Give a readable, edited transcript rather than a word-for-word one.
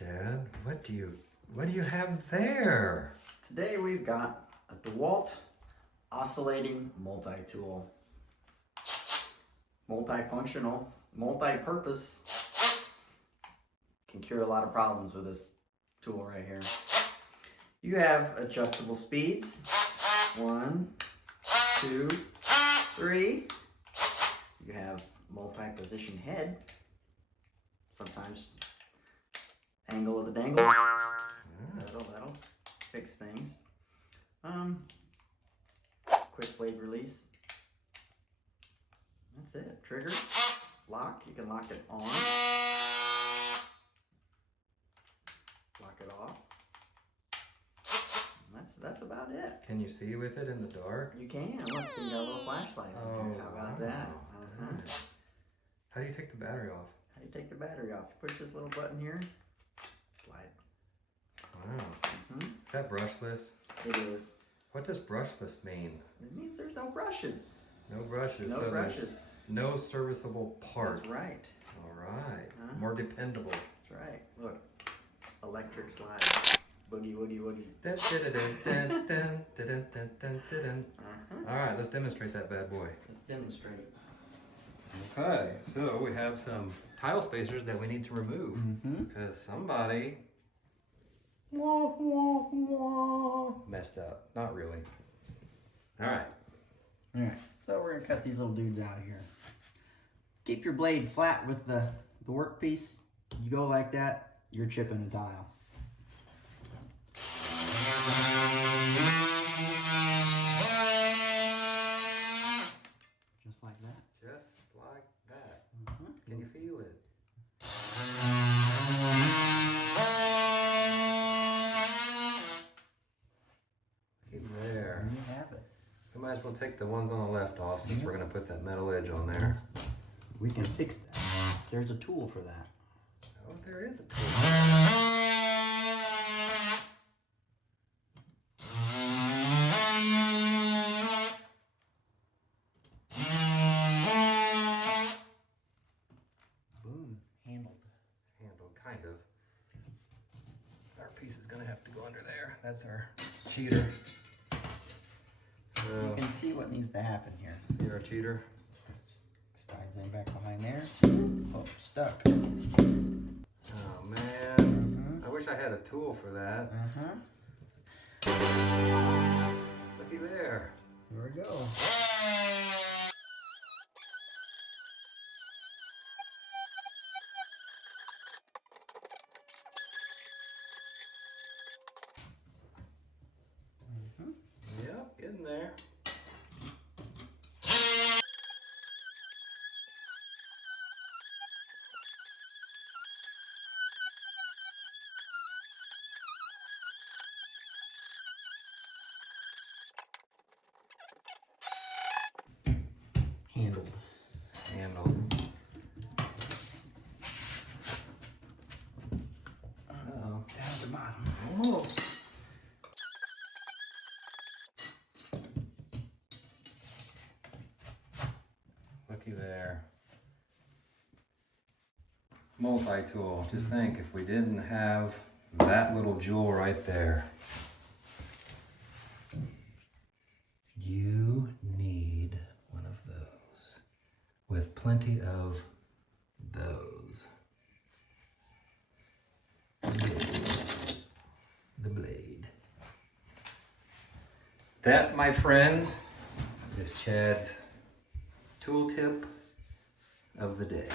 Chad. What do you have there? Today we've got a DeWalt Oscillating Multi Tool. Multifunctional, multi-purpose. Can cure a lot of problems with this tool right here. You have adjustable speeds. 1, 2, 3. You have multi-position head. Sometimes angle of the dangle. That'll fix things. Quick blade release. That's it. Trigger, lock. You can lock it on. Lock it off. That's about it. Can you see with it in the dark? You can. Look, you got a little flashlight in here. How about that? How do you take the battery off? How do you take the battery off? You push this little button here. Slide. Wow. Is that brushless? It is. What does brushless mean? It means there's no brushes. No brushes. No brushes. No serviceable parts. That's right. All right. More dependable. That's right. Look. Electric slide. Boogie, woogie, woogie. All right, let's demonstrate that bad boy. Let's demonstrate. Okay, so we have some tile spacers that we need to remove because somebody messed up. Not really. All right. All right. So we're gonna cut these little dudes out of here. Keep your blade flat with the workpiece. You go like that, you're chipping a tile. Just like that. Just like that. Can you feel it? There. There you have it. We might as well take the ones on the left off since we're going to put that metal edge on there. We can fix that. There's a tool for that. Oh, there is a tool. Boom. Handled. Handled, kind of. Our piece is going to have to go under there. That's our cheater. So, you can see what needs to happen here. See our cheater? Slides in back behind there. Oh, stuck. Oh man. I wish I had a tool for that. Looky there. Here we go. Yep, getting there. Handled. Handled. Uh-oh. Down at the bottom. Almost. Looky there. Multi-tool. Just think, if we didn't have that little jewel right there. You need one of those with plenty of those. The blade. That, my friends, is Chad's tool tip of the day.